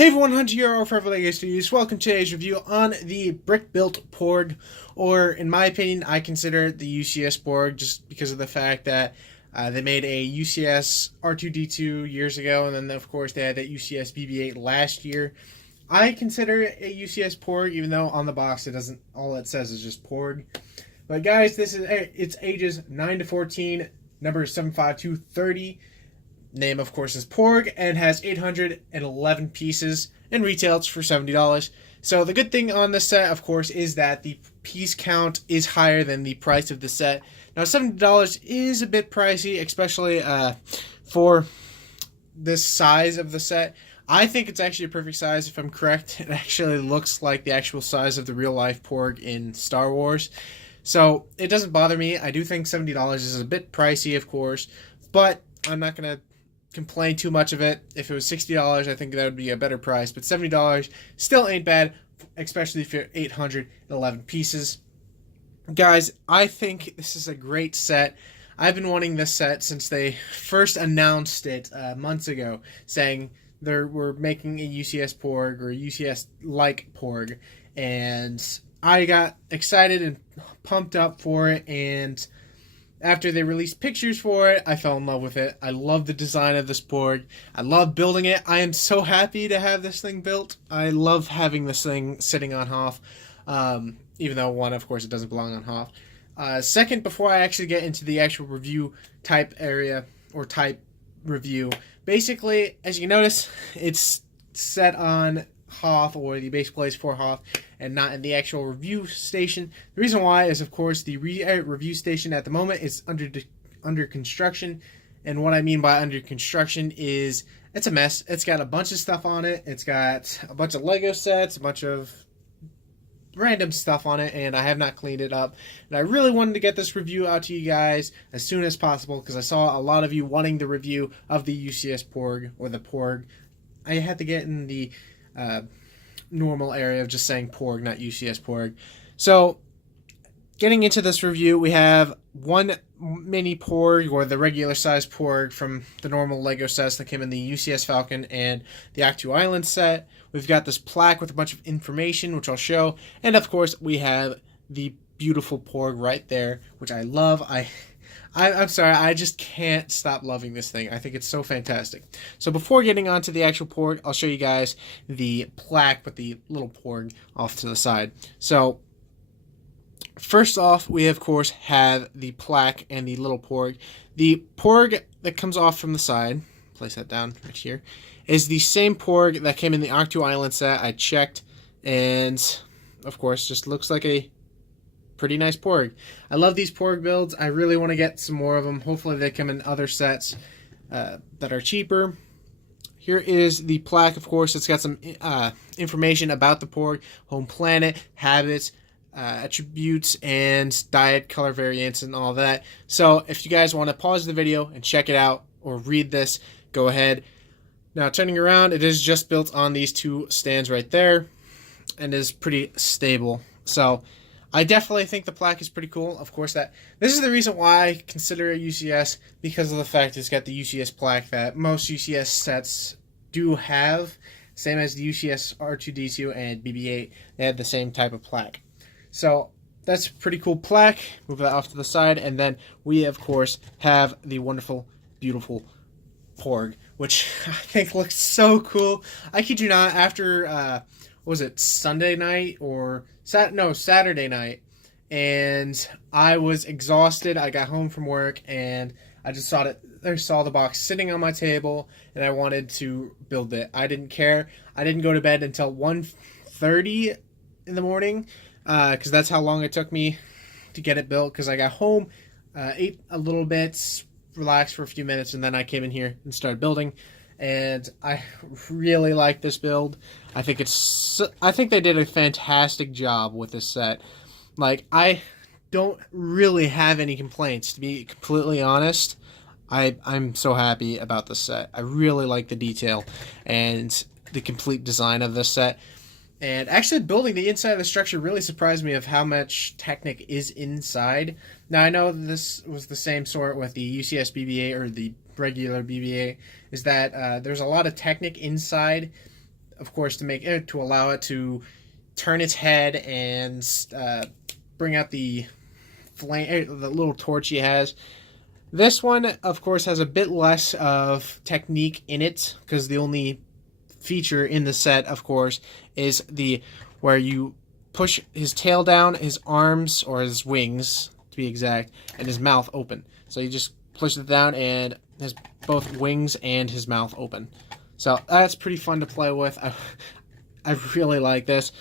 Hey everyone, Hunter here, or Forever Lego Studios. Welcome to today's review on the Brick Built Porg, or in my opinion, I consider it the UCS Porg just because of the fact that they made a UCS R2D2 years ago, and then of course they had that UCS BB-8 last year. I consider it a UCS Porg, even though on the box it doesn't. All it says is just Porg. But guys, it's ages 9 to 14, number 75230. Name, of course, is Porg, and has 811 pieces, and retails for $70. So the good thing on this set, of course, is that the piece count is higher than the price of the set. Now, $70 is a bit pricey, especially for this size of the set. I think it's actually a perfect size, if I'm correct. It actually looks like the actual size of the real-life Porg in Star Wars. So it doesn't bother me. I do think $70 is a bit pricey, of course, but I'm not going to complain too much of it. If it was $60, I think that would be a better price, but $70 still ain't bad, especially if you're 811 pieces. Guys, I think this is a great set. I've been wanting this set since they first announced it months ago, saying they were making a UCS Porg or a UCS-like Porg, and I got excited and pumped up for it, and after they released pictures for it, I fell in love with it. I love the design of this Porg. I love building it. I am so happy to have this thing built. I love having this thing sitting on Hoth, even though one, of course, it doesn't belong on Hoth. Second, before I actually get into the actual review type area, or type review, basically, as you notice, it's set on Hoth, or the base plays for Hoth, and not in the actual review station. The reason why is, of course, the review station at the moment is under construction, and what I mean by under construction is it's a mess. It's got a bunch of stuff on it. It's got a bunch of Lego sets, a bunch of random stuff on it, and I have not cleaned it up. And I really wanted to get this review out to you guys as soon as possible because I saw a lot of you wanting the review of the UCS Porg, or the Porg. I had to get in the normal area of just saying Porg, not UCS Porg. So, getting into this review, we have one mini Porg, or the regular size Porg from the normal Lego sets that came in the UCS Falcon and the Ahch-To Island set. We've got this plaque with a bunch of information, which I'll show. And of course, we have the beautiful Porg right there, which I love. I'm sorry, I just can't stop loving this thing. I think it's so fantastic. So before getting on to the actual Porg, I'll show you guys the plaque with the little Porg off to the side. So first off, we of course have the plaque and the little Porg. The Porg that comes off from the side, place that down right here, is the same Porg that came in the Ahch-To Island set. I checked, and of course just looks like a pretty nice Porg. I love these Porg builds. I really want to get some more of them. Hopefully they come in other sets that are cheaper. Here is the plaque, of course. It's got some information about the Porg, home planet, habits, attributes, and diet, color variants, and all that. So if you guys want to pause the video and check it out or read this, go ahead. Now turning around, it is just built on these two stands right there and is pretty stable. So I definitely think the plaque is pretty cool. Of course, this is the reason why I consider it UCS, because of the fact it's got the UCS plaque that most UCS sets do have. Same as the UCS R2D2 and BB-8, they have the same type of plaque. So that's a pretty cool plaque. Move that off to the side, and then we, of course, have the wonderful, beautiful Porg, which I think looks so cool. I kid you not, after was it Sunday night or Saturday night, and I was exhausted. I got home from work and I just saw the box sitting on my table, and I wanted to build it. I didn't care. I didn't go to bed until 1:30 in the morning because that's how long it took me to get it built, because I got home, ate a little bit, relaxed for a few minutes, and then I came in here and started building. And I really like this build. I think they did a fantastic job with this set. Like, I don't really have any complaints, to be completely honest. I'm so happy about this set. I really like the detail and the complete design of this set. And actually building the inside of the structure really surprised me of how much Technic is inside. Now, I know this was the same sort with the UCS BB-8 or the regular BB-8, is that there's a lot of Technic inside of course, to allow it to turn its head and bring out the flame, the little torch he has. This one, of course, has a bit less of technique in it because the only feature in the set, of course, is where you push his tail down, his arms, or his wings, to be exact, and his mouth open. So you just push it down and has both wings and his mouth open. So that's pretty fun to play with. I really like this.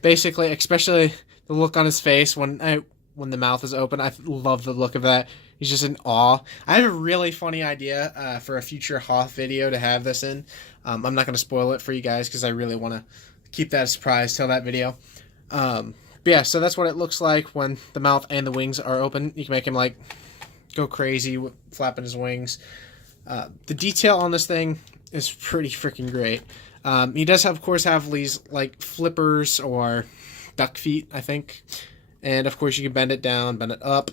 Basically, especially the look on his face when the mouth is open. I love the look of that. He's just in awe. I have a really funny idea for a future Hoth video to have this in. I'm not going to spoil it for you guys because I really want to keep that a surprise till that video. But yeah, so that's what it looks like when the mouth and the wings are open. You can make him like go crazy flapping his wings. The detail on this thing is pretty freaking great. He does, of course, have these like flippers or duck feet, I think. And of course you can bend it down, bend it up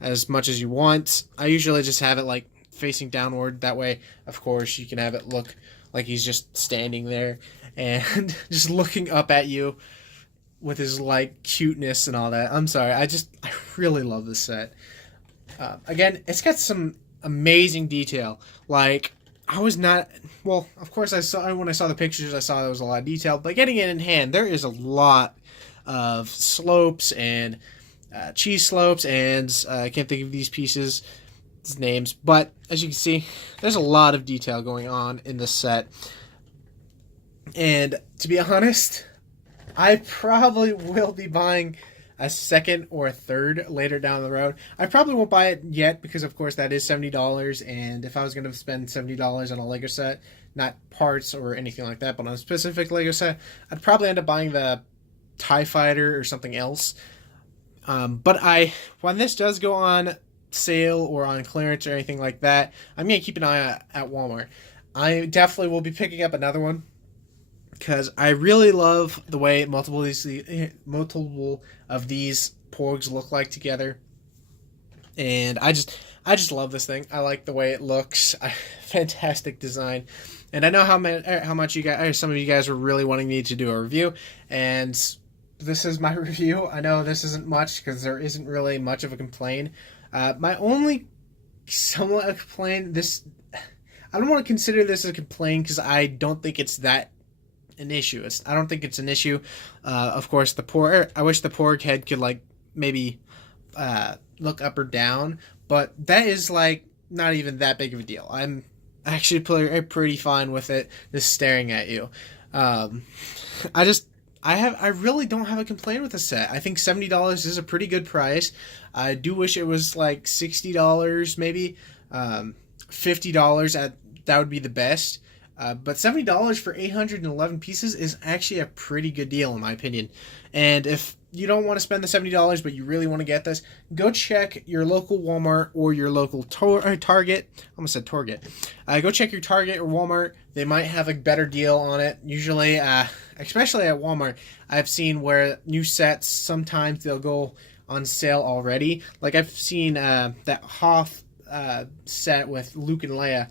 as much as you want. I usually just have it like facing downward. That way, of course, you can have it look like he's just standing there and just looking up at you with his like cuteness and all that. I'm sorry, I really love this set. Again, it's got some amazing detail. Like, I was not, well, of course when I saw the pictures, I saw there was a lot of detail, but getting it in hand, there is a lot of slopes and cheese slopes, and I can't think of these pieces' names, but as you can see, there's a lot of detail going on in this set. And to be honest, I probably will be buying a second or a third later down the road. I probably won't buy it yet because, of course, that is $70, and if I was going to spend $70 on a Lego set, not parts or anything like that, but on a specific Lego set, I'd probably end up buying the TIE Fighter or something else. But when this does go on sale or on clearance or anything like that, I'm going to keep an eye at Walmart. I definitely will be picking up another one because I really love the way multiple of these Porgs look like together. And I just love this thing. I like the way it looks. Fantastic design. And I know how much you guys, some of you guys were really wanting me to do a review, and this is my review. I know this isn't much because there isn't really much of a complaint. My only somewhat a complaint, I don't want to consider this a complaint because I don't think it's that an issue. I don't think it's an issue. Of course, I wish the Porg head could like maybe look up or down, but that is like not even that big of a deal. I'm actually pretty fine with it just staring at you. I really don't have a complaint with the set. I think $70 is a pretty good price. I do wish it was like $60, maybe $50. That would be the best. But $70 for 811 pieces is actually a pretty good deal in my opinion. And if you don't want to spend the $70 but you really want to get this, go check your local Walmart or your local Target. I almost said Target. Go check your Target or Walmart. They might have a better deal on it. Usually, especially at Walmart, I've seen where new sets, sometimes they'll go on sale already. Like I've seen that Hoth set with Luke and Leia.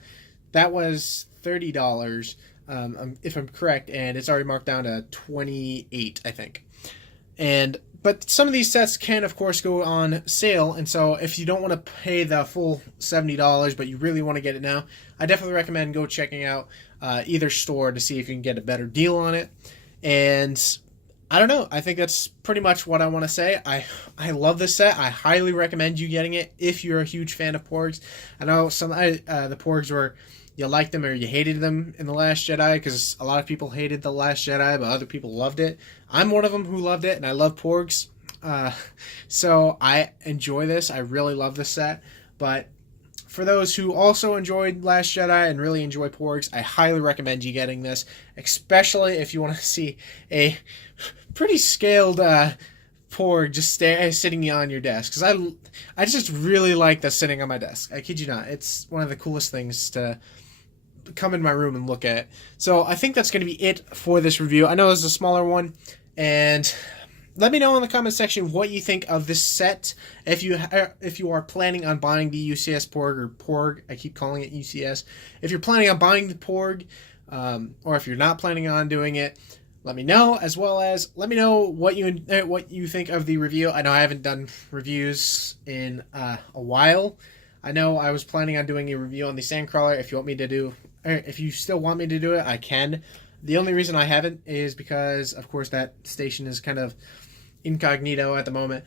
That was $30, if I'm correct, and it's already marked down to $28, I think. But some of these sets can, of course, go on sale, and so if you don't want to pay the full $70, but you really want to get it now, I definitely recommend go checking out either store to see if you can get a better deal on it. And I don't know. I think that's pretty much what I want to say. I love this set. I highly recommend you getting it if you're a huge fan of Porgs. I know the Porgs were, you liked them or you hated them in The Last Jedi, because a lot of people hated The Last Jedi, but other people loved it. I'm one of them who loved it, and I love Porgs. So I enjoy this. I really love this set. But for those who also enjoyed Last Jedi and really enjoy Porgs, I highly recommend you getting this, especially if you want to see a pretty scaled Porg just sitting on your desk. Because I just really like this sitting on my desk. I kid you not. It's one of the coolest things to come in my room and look at. So I think that's going to be it for this review. I know this is a smaller one, and let me know in the comment section what you think of this set. If you are planning on buying the UCS Porg, or Porg, I keep calling it UCS. If you're planning on buying the Porg, or if you're not planning on doing it, let me know, as well as let me know what you think of the review. I know I haven't done reviews in a while. I know I was planning on doing a review on the Sandcrawler. If you still want me to do it, I can. The only reason I haven't is because, of course, that station is kind of incognito at the moment.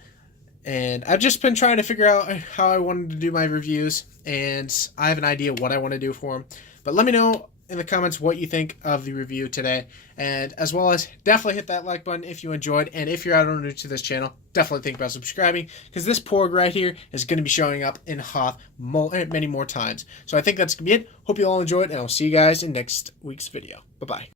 And I've just been trying to figure out how I wanted to do my reviews, and I have an idea what I want to do for them. But let me know in the comments what you think of the review today, and as well as definitely hit that like button if you enjoyed, and if you're new to this channel, definitely think about subscribing, because this Porg right here is going to be showing up in Hoth many more times. So I think that's going to be it. Hope you all enjoyed, and I'll see you guys in next week's video. Bye-bye.